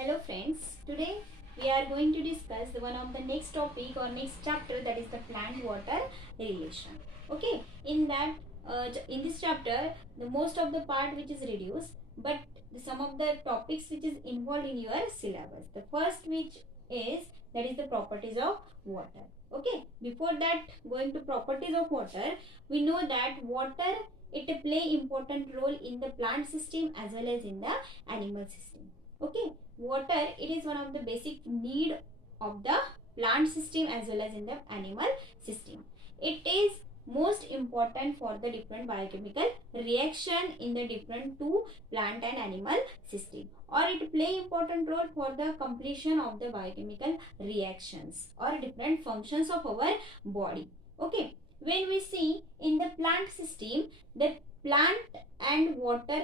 Hello friends, today we are going to discuss one of the next topic or next chapter, that is the plant water relation. Okay, in this chapter the most of the part which is reduced, but some of the topics which is involved in your syllabus. The first which is, that is the properties of water. Okay, before that, going to properties of water, we know that water, it play important role in the plant system as well as in the animal system. Okay, water, it is one of the basic need of the plant system as well as in the animal system. It is most important for the different biochemical reaction in the different two plant and animal system, or it play important role for the completion of the biochemical reactions or different functions of our body. Okay, when we see in the plant system, the plant and water,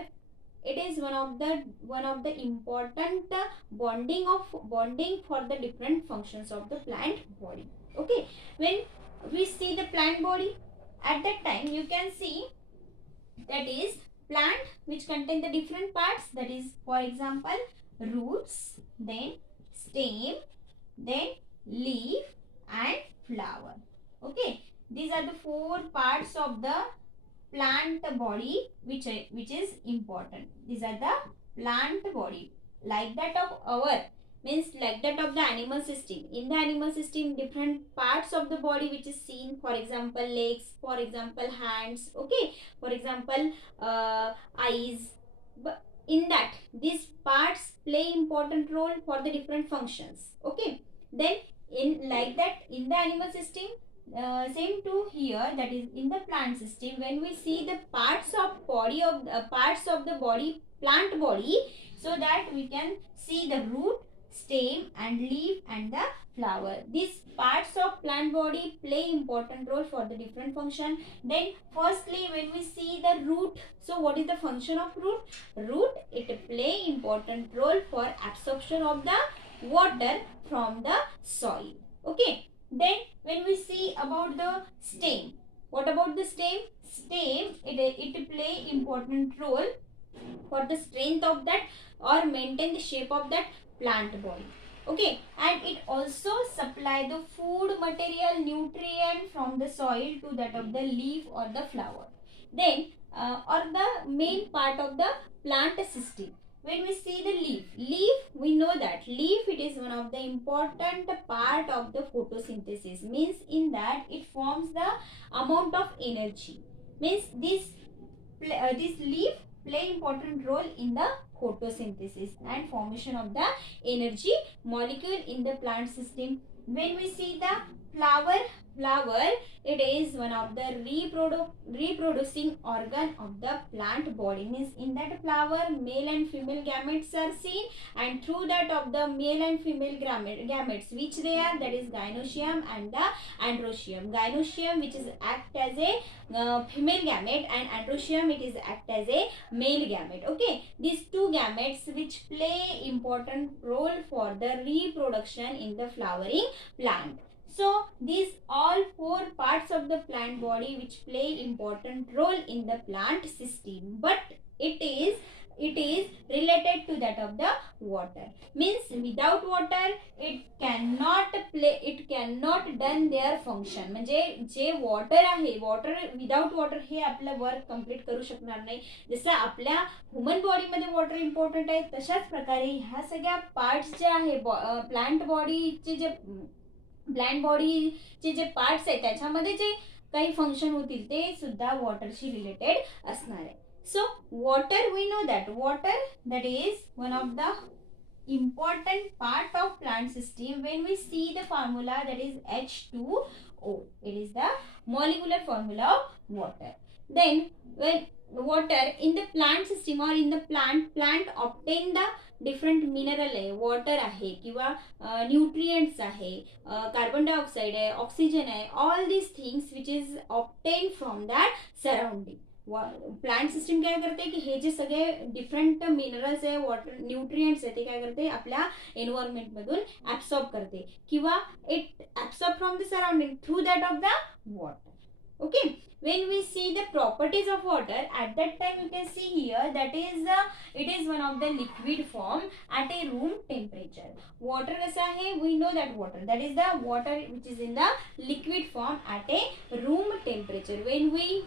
it is one of the important bonding for the different functions of the plant body. Okay, when we see the plant body, at that time you can see that is plant which contain the different parts, that is for example roots, then stem, then leaf and flower. Okay, these are the four parts of the plant body which is important. These are the plant body, like that of our, means like that of the animal system. In the animal system, different parts of the body which is seen, for example legs, for example hands, okay, for example eyes. But in that, these parts play important role for the different functions. Okay, then in like that in the animal system, same to here, that is in the plant system, when we see the parts of the body, plant body, so that we can see the root, stem and leaf and the flower. These parts of plant body play important role for the different function. Then firstly, when we see the root, so what is the function of root? Root, it play important role for absorption of the water from the soil. Okay, then when we see about the stem, what about the stem? Stem, it play important role for the strength of that or maintain the shape of that plant body. Okay, and it also supply the food material, nutrient from the soil to that of the leaf or the flower. Then or the main part of the plant system, when we see the leaf, we know that leaf, it is one of the important part of the photosynthesis, means in that it forms the amount of energy, means this leaf play important role in the photosynthesis and formation of the energy molecule in the plant system. When we see the flower, it is one of the reproducing organ of the plant body, means in that flower male and female gametes are seen, and through that of the male and female gametes which they are, that is gynoecium and the androecium. Gynoecium which is act as a female gamete, and androecium it is act as a male gamete. Okay, these two gametes which play important role for the reproduction in the flowering plant. So these all four parts of the plant body which play important role in the plant system, but it is related to that of the water, means without water it cannot done their function. म्हणजे जे water आहे, water without water हे आपलं work complete करू शकणार नाही. जसं आपल्या human बॉडीमध्ये water important आहे, तशाच प्रकारे ह्या सगळ्या पार्ट्स जे आहे प्लांट बॉडीचे जे पार्ट्स आहेत त्याच्यामध्ये जे काही फंक्शन होतील ते सुद्धा वॉटरशी रिलेटेड असणार आहे. So water, we know that water, that is one of the important part of plant system. When we see the formula, that is H2O, it is the molecular formula of water. Then when water in the plant system or in the plant obtain the different mineral आहे, water आहे किंवा nutrients आहे, carbon dioxide आहे, oxygen आहे, all this things which is obtain from that surrounding. Plant system काय करते की हे जे सगळे डिफरंट मिनरल्स आहे, वॉटर न्यूट्रिएंट्स आहे, ते काय करते आपल्या एन्व्हायरमेंटमधून ॲब्सॉर्ब करते किंवा it absorb from the surrounding through that of the water. Okay, when we see the properties of water, at that time you can see here that is it is one of the liquid form at a room temperature. Water कसा है? We know that water, that is the water which is in the liquid form at a room temperature. When we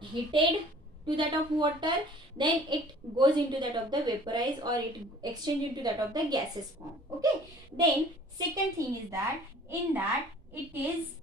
heated to that of water, then it goes into that of the vaporized, or it exchange into that of the gaseous form. Okay, then second thing is that in that it is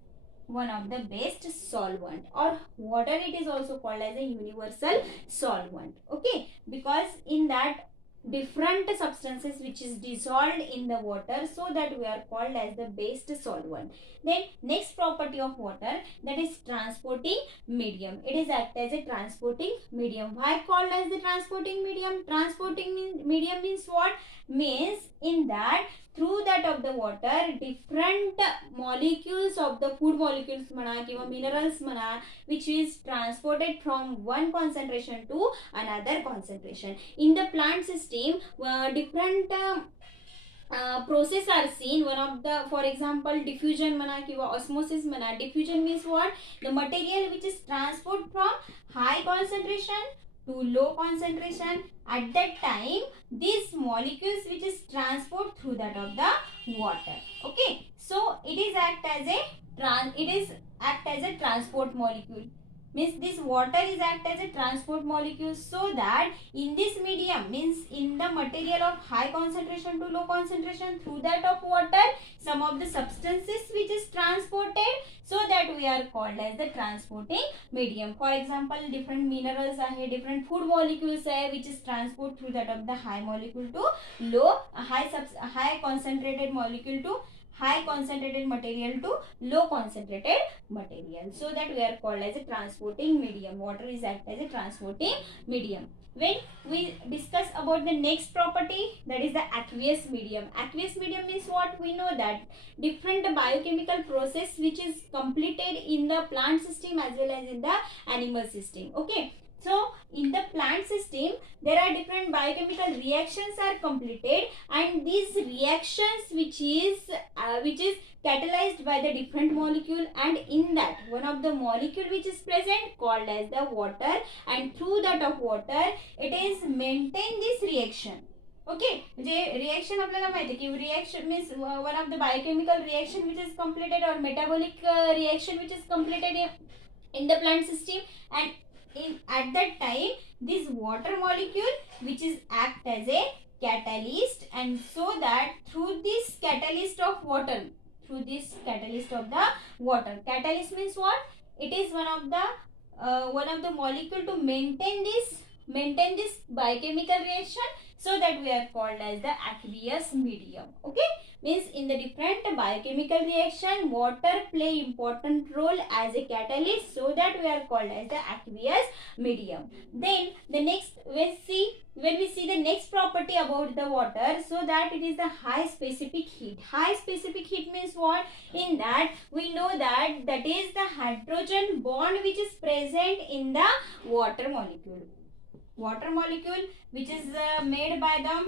one of the best solvent, or water it is also called as a universal solvent. Okay, because in that different substances which is dissolved in the water, so that we are called as the best solvent. Then next property of water, that is transporting medium. It is act as a transporting medium. Why called as the transporting medium? Transporting medium means what? Means in that through that of the water different molecules of the food molecules म्हणा किंवा minerals म्हणा, which is transported from one concentration to another concentration. In the plant system, different process are seen. One of the, for example, diffusion म्हणा किंवा osmosis म्हणा. Diffusion means what? The material which is transport from high concentration to low concentration. At that time, these molecules which is transport through that of the water. Okay, so it is act as a transport molecule. Means this water is act as a transport molecule, so that in this medium, means in the material of high concentration to low concentration, through that of water some of the substances which is transported, so that we are called as the transporting medium. For example, different minerals are different food molecules are which is transport through that of the high molecule to low, high concentrated molecule to high concentrated material to low concentrated material, so that we are called as a transporting medium. Water is act as a transporting medium. When we discuss about the next property, that is the aqueous medium. Aqueous medium means what? We know that different biochemical process which is completed in the plant system as well as in the animal system. Okay, so in the plant system there are different biochemical reactions are completed, and these reactions which is catalyzed by the different molecule, and in that one of the molecule which is present called as the water, and through that of water it is maintain this reaction. Okay, म्हणजे reaction आपल्याला माहिती आहे की reaction means one of the biochemical reaction which is completed, or metabolic reaction which is completed in the plant system, and at that time this water molecule which is act as a catalyst, and so that through this catalyst of water, catalyst means what? It is one of the molecule to maintain this biochemical reaction, so that we are called as the aqueous medium. Okay, means in the different biochemical reaction water play important role as a catalyst, so that we are called as the aqueous medium. Then the next, when we see the next property about the water, so that it is the high specific heat. High specific heat means what? In that we know that is the hydrogen bond which is present in the water molecule. Water molecule which is made by the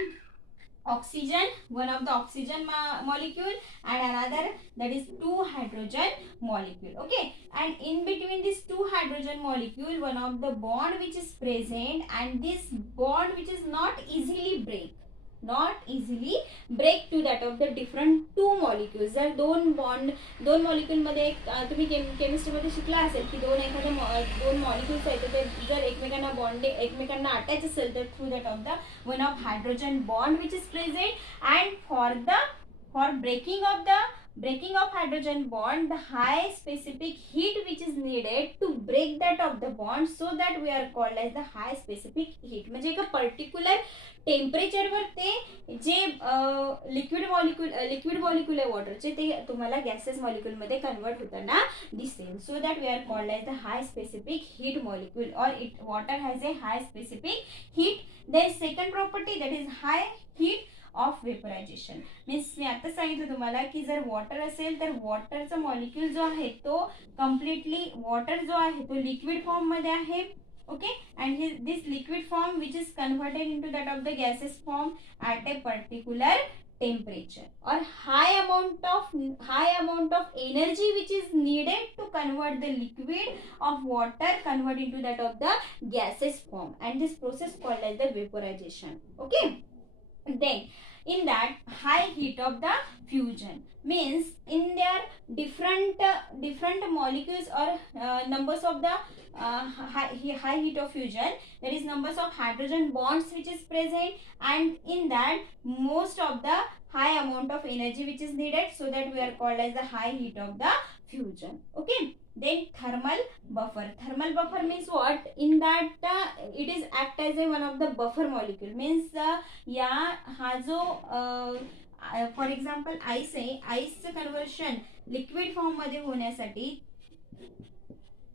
oxygen, one of the oxygen molecule, and another that is two hydrogen molecule. Okay, and in between these two hydrogen molecule one of the bond which is present, and this bond which is not easily break to that of the different two molecules. जर दोन molecule मध्ये तुम्ही chemistry मध्ये शिकला असेल की दोन molecules आहेत ते जर एकमेकांना अटॅच असेल तर through that of the one of hydrogen bond which is present, and for breaking of hydrogen bond, the high specific heat which is needed to break that of the bond, so that we are called as the high specific heat. म्हणजे एका particular टेम्परेचरवर ते जे liquid molecule आहे वॉटरचे ते तुम्हाला gases मॉलिक्यूलमध्ये convert होताना दिसेल, so that we are called as the high specific heat molecule, और water has a high specific heat. Then second property that is high heat of vaporisation. Means मी आता सांगितलं तुम्हाला की जर वॉटर असेल तर वॉटरचा मॉलिक्यूल जो आहे तो कम्प्लिटली वॉटर जो आहे तो लिक्विड फॉर्म मध्ये आहे. Okay, and this liquid form which is converted into that of the gaseous form at a particular temperature, or high amount of energy which is needed to convert the liquid of water convert into that of the gaseous form, and this process called as the vaporization. Okay, then in that high heat of the fusion means in their different molecules or numbers of the high heat of fusion, there is numbers of hydrogen bonds which is present, and in that most of the high amount of energy which is needed, so that we are called as the high heat of the fusion. Okay, then thermal buffer means what, in that it is act as a one of the buffer molecule, means या हा जो for example ice आहे, आईसचं conversion liquid form मध्ये होण्यासाठी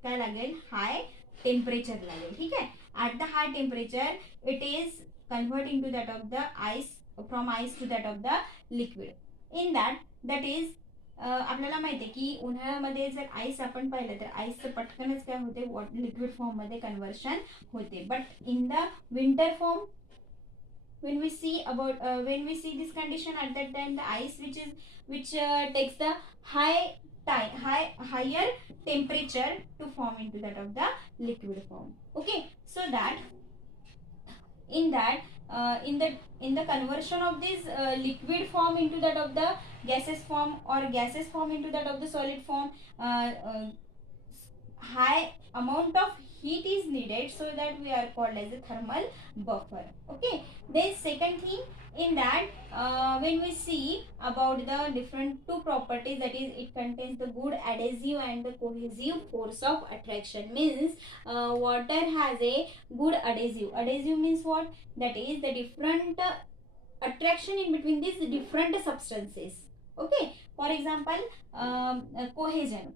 काय लागेल, high temperature लागेल. ठीक आहे, at the high temperature it is convert into that of the ice, from ice to that of the liquid. In that is आपल्याला माहिती आहे की उन्हाळ्यामध्ये जर आईस आपण पाहिलं तर आईसचं पटकनच काय होते, लिक्विड फॉर्म मध्ये कन्व्हर्शन होते. But in the winter form, when we see this condition, at that time the ice which takes the higher temperature to form into that of the liquid form. Okay, so that in the conversion of this liquid form into that of the gaseous form, or gaseous form into that of the solid form, high amount of heat is needed, so that we are called as a thermal buffer. Okay, then second thing, in that when we see about the different two properties, that is it contains the good adhesive and the cohesive force of attraction, means water has a good adhesive means what, that is the different attraction in between these different substances. Okay, for example cohesion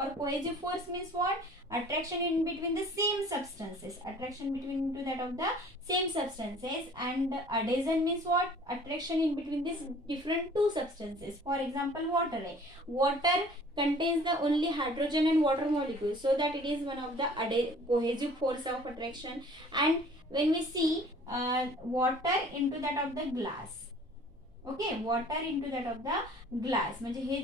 or cohesive force means what, attraction in between the same substances, attraction between into that of the same substances. And adhesion means what, attraction in between these different two substances. For example water contains the only hydrogen and water molecules, so that it is one of the cohesive force of attraction. And when we see water into that of the glass, okay, water into that of the glass, म्हणजे हे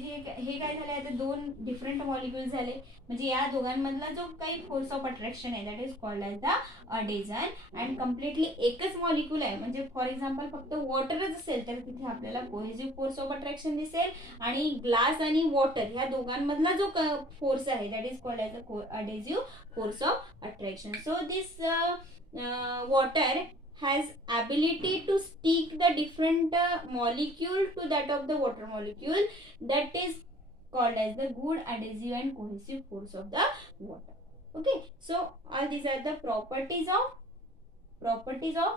काय झाले, आता दोन different molecule झाले, म्हणजे या दोघांमधला जो काही फोर्स ऑफ अट्रॅक्शन आहे that is called as the adhesion. And completely एकच मॉलिक्युल आहे, म्हणजे फॉर एक्झाम्पल फक्त वॉटरच असेल तर तिथे आपल्याला कोहेसिव्ह फोर्स ऑफ अट्रॅक्शन दिसेल, आणि ग्लास आणि वॉटर ह्या दोघांमधला जो फोर्स आहे that is called as a adhesive force of attraction. So this water has ability to stick the different molecule to that of the water molecule, that is called as the good adhesive and cohesive force of the water. Okay, so all these are the properties of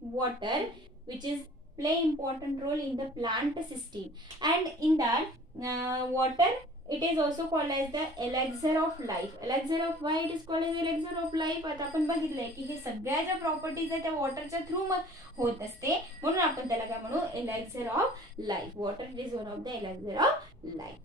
water which is play important role in the plant system. And in that water, it is also called as the elixir of life. Elixir of, why it is called as elixir of life, आता आपण बघितलंय की हे सगळ्या ज्या properties आहेत त्या वॉटरच्या through होत असते, म्हणून आपण त्याला काय म्हणू, elixir of life. Water is one of the elixir of life.